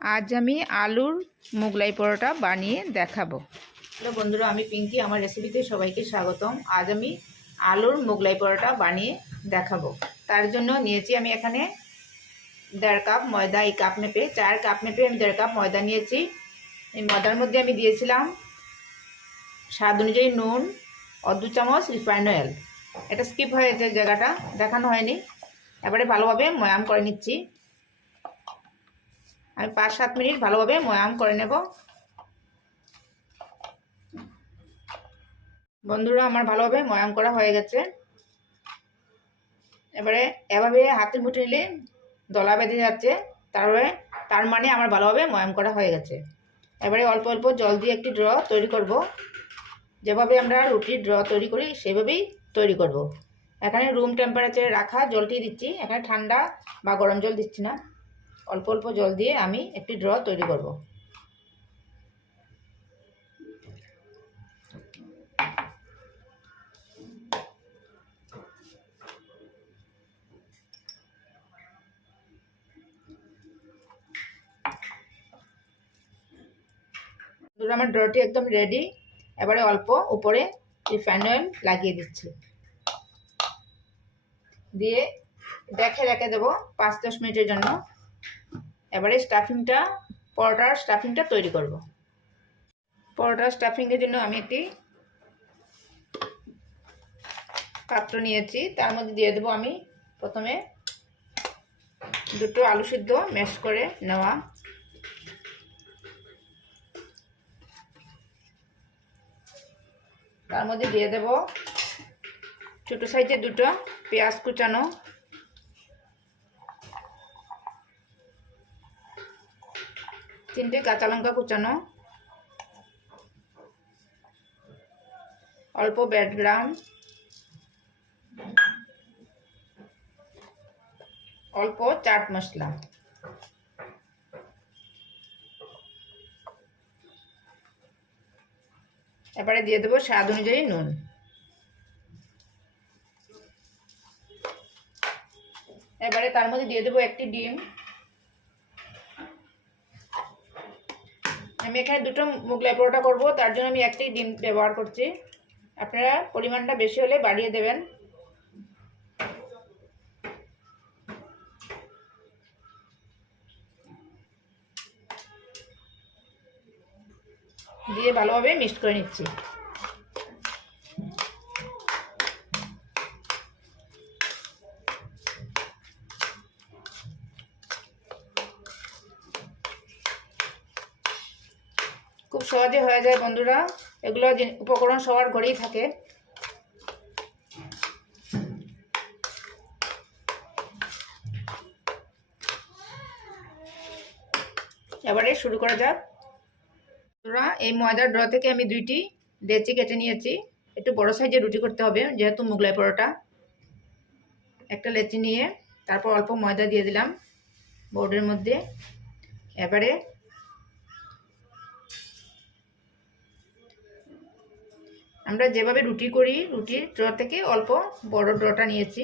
আজ আমি আলুর মোগলাই পরোটা বানিয়ে দেখাবো। হ্যালো বন্ধুরা, আমি পিঙ্কি, আমার রেসিপিতে সবাইকে স্বাগতম। আজ আমি আলুর মোগলাই পরোটা বানিয়ে দেখাবো। তার জন্য নিয়েছি আমি এখানে দেড় কাপ ময়দা, এই কাপ মেপে, চার কাপ মেপে আমি দেড় কাপ ময়দা নিয়েছি। এই ময়দার মধ্যে আমি দিয়েছিলাম স্বাদ অনুযায়ী নুন অ দু চামচ রিফাইন্ড অয়েল। এটা স্কিপ হয়েছে জায়গাটা দেখানো হয়নি। এবারে ভালোভাবে ময়াম করে নিচ্ছি। আমি পাঁচ সাত মিনিট ভালোভাবে ময়াম করে নেব। বন্ধুরা, আমার ভালোভাবে ময়াম করা হয়ে গেছে। এবারে এভাবে হাতে মুঠে নিলে দলা বেঁধে যাচ্ছে। তারপরে তার মানে আমার ভালোভাবে ময়াম করা হয়ে গেছে। এবারে অল্প অল্প জল দিয়ে একটি ড্র তৈরি করব। যেভাবে আমরা রুটির ড্র তৈরি করি, সেভাবেই তৈরি করব। এখানে রুম টেম্পারেচারে রাখা জলটি দিচ্ছি। এখানে ঠান্ডা বা গরম জল দিচ্ছি না। অল্প অল্প জল দিয়ে আমি একটি ড্র তৈরি করব। আমার ড্রটি একদম রেডি এবারে অল্প উপরে রিফাইন্ড অয়েল লাগিয়ে দিচ্ছি। দিয়ে দেখে রেখে দেবো পাঁচ দশ মিনিটের জন্য। এবারে স্টাফিংটা পরোটার স্টাফিংটা তৈরি করব। পরোটার স্টাফিংয়ের জন্য আমি একটি পাত্র নিয়েছি। তার মধ্যে দিয়ে দেবো আমি প্রথমে দুটো আলু সিদ্ধ ম্যাশ করে নেওয়া। তার মধ্যে দিয়ে দেব ছোটো সাইজের দুটো পেঁয়াজ কুচানো। তিনটে কাঁচা লঙ্কা কুচানো, অল্প ব্যাডগ্রাম অল্প চাট মশলা। এবারে দিয়ে দেবো স্বাদ অনুযায়ী নুন। এবারে তার মধ্যে দিয়ে দেবো একটি ডিম। আমি এখানে দুটো মুগলাই পরোটা করব, তার জন্য আমি একটাই ডিম ব্যবহার করছি। আপনারা পরিমাণটা বেশি হলে বাড়িয়ে দেবেন। দিয়ে ভালোভাবে মিক্সড করে নিচ্ছি। সহজে হয়ে যায় বন্ধুরা। এগুলো উপকরণ সবার ঘরেই থাকে। এবারে শুরু করা যাক। বন্ধুরা, এই ময়দার ড্র থেকে আমি দুইটি লেচি কেটে নিয়েছি। একটু বড় সাইজের রুটি করতে হবে, যেহেতু মুগলাই পরোটা। একটা লেচি নিয়ে, তারপর অল্প ময়দা দিয়ে দিলাম বোর্ডের মধ্যে। এবারে আমরা যেভাবে রুটি করি রুটির ড্র থেকে অল্প বড় ড্রটা নিয়েছি।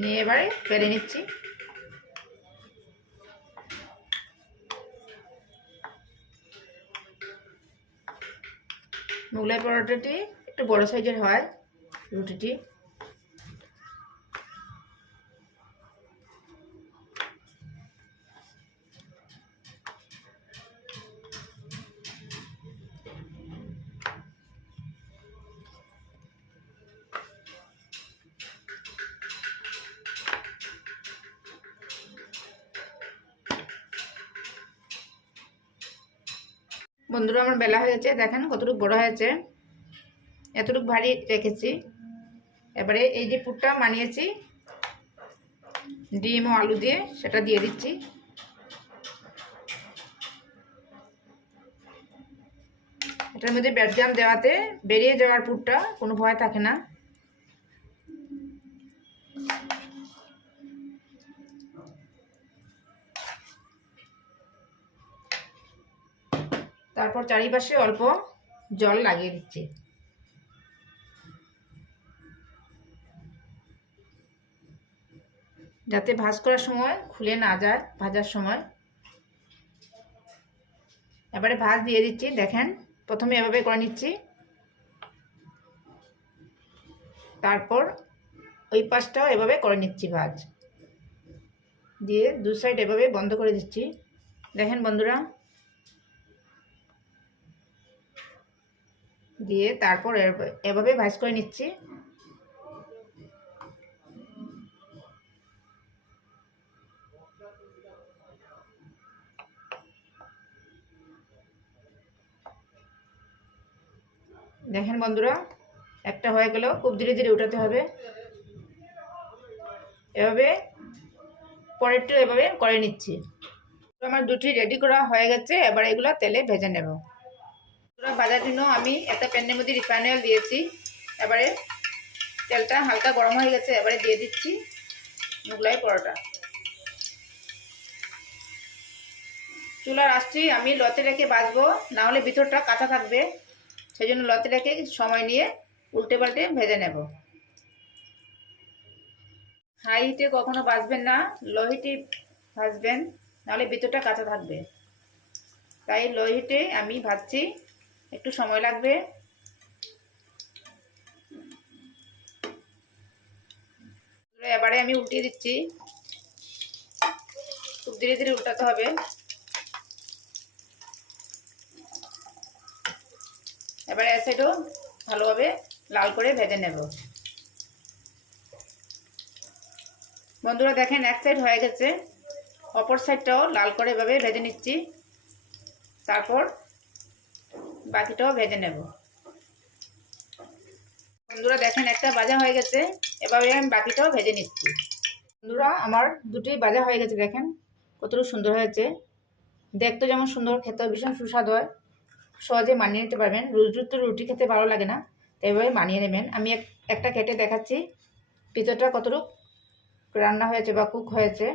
নিয়ে এবারে ফেলে নিচ্ছি। মোগলাই পরোটাটি একটু বড় সাইজের হয়, রুটিটি। বন্ধুরা, আমার বেলা হয়েছে দেখেন কতটুকু বড় হয়েছে এতটুকু ভারী রেখেছি। এবারে এই যে পুরটা মানিয়েছি ডিম ও আলু দিয়ে সেটা দিয়ে দিচ্ছি। এটার মধ্যে ব্যাটজাম দেওয়াতে বেরিয়ে যাওয়ার পুরটা, কোনো ভয় থাকে না। তারপর চারিপাশে অল্প জল লাগিয়ে দিচ্ছি। যাতে ভাজ করার সময় খুলে না যায়, ভাজার সময়। এবারে ভাজ দিয়ে দিচ্ছি, দেখেন, প্রথমে এভাবে করে নিচ্ছি। তারপর ওই পাশটাও এভাবে করে নিচ্ছি ভাজ। দিয়ে দু সাইড এভাবে বন্ধ করে দিচ্ছি। দেখেন বন্ধুরা দিয়ে তারপর এভাবে ভাজ করে নিচ্ছি। দেখেন বন্ধুরা, একটা হয়ে গেল, খুব ধীরে ধীরে উঠাতে হবে। এভাবে পরেরটা এভাবে করে নিচ্ছি। আমার দুটি রেডি করা হয়ে গেছে, এবার এগুলো তেলে ভেজে নেব। ভাজার জন্য আমি একটা প্যানের মধ্যে রিফাইন অয়েল দিয়েছি। এবারে তেলটা হালকা গরম হয়ে গেছে, এবারে দিয়ে দিচ্ছি মুগলাই পরোটা। চুলার আসছি আমি লতে রেখে বাজবো না হলে ভিতরটা কাঁচা থাকবে। সেই জন্য লতে রেখে সময় নিয়ে উল্টে পাল্টে ভেজে নেব। হাই হিটে কখনো বাজবেন না, লো হিটে ভাজবেন নাহলে ভিতরটা কাঁচা থাকবে। তাই লো হিটে আমি ভাজছি। একটু সময় লাগবে। এবারে আমি উল্টিয়ে দিচ্ছি। খুব ধীরে ধীরে উল্টাতে হবে। এবারে সাইডও ভালোভাবে লাল করে ভেজে নেব। বন্ধুরা দেখেন এক সাইড হয়ে গেছে। অপর সাইডটাও লাল করে এভাবে ভেজে নিচ্ছি। তারপর বাকিটাও ভেজে নেব। বন্ধুরা দেখেন, একটা ভাজা হয়ে গেছে। এভাবে আমি বাকিটাও ভেজে নিচ্ছি। বন্ধুরা, আমার দুটি ভাজা হয়ে গেছে, দেখেন। কতটুকু সুন্দর হয়েছে। দেখতে যেমন সুন্দর, খেতেও ভীষণ সুস্বাদু হয়। সহজে মানিয়ে নিতে পারবেন। রোজ তো রুটি খেতে ভালো লাগে না তাই এভাবে মানিয়ে নেবেন। আমি এক, একটা কেটে দেখাচ্ছি। ভিতরটা কতটুকু রান্না হয়েছে বা কুক হয়েছে।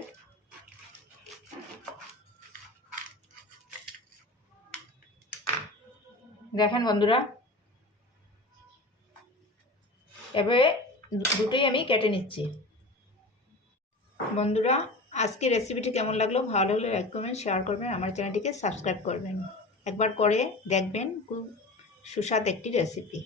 দেখেন বন্ধুরা। এবারে দুটোই আমি কেটে নিচ্ছি। বন্ধুরা আজকে রেসিপিটি কেমন লাগল? ভালো লাগলে লাইক করবেন শেয়ার করবেন, আমার চ্যানেলটিকে সাবস্ক্রাইব করবেন। একবার করে দেখবেন খুব সুস্বাদ একটি রেসিপি